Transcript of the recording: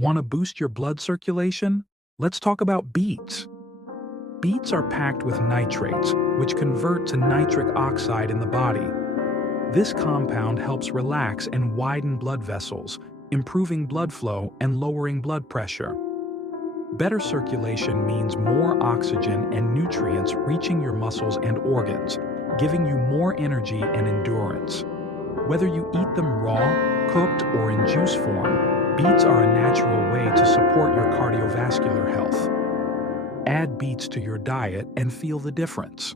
Want to boost your blood circulation? Let's talk about beets. Beets are packed with nitrates, which convert to nitric oxide in the body. This compound helps relax and widen blood vessels, improving blood flow and lowering blood pressure. Better circulation means more oxygen and nutrients reaching your muscles and organs, giving you more energy and endurance. Whether you eat them raw, cooked, or in juice form, beets are a natural way to support your cardiovascular health. Add beets to your diet and feel the difference.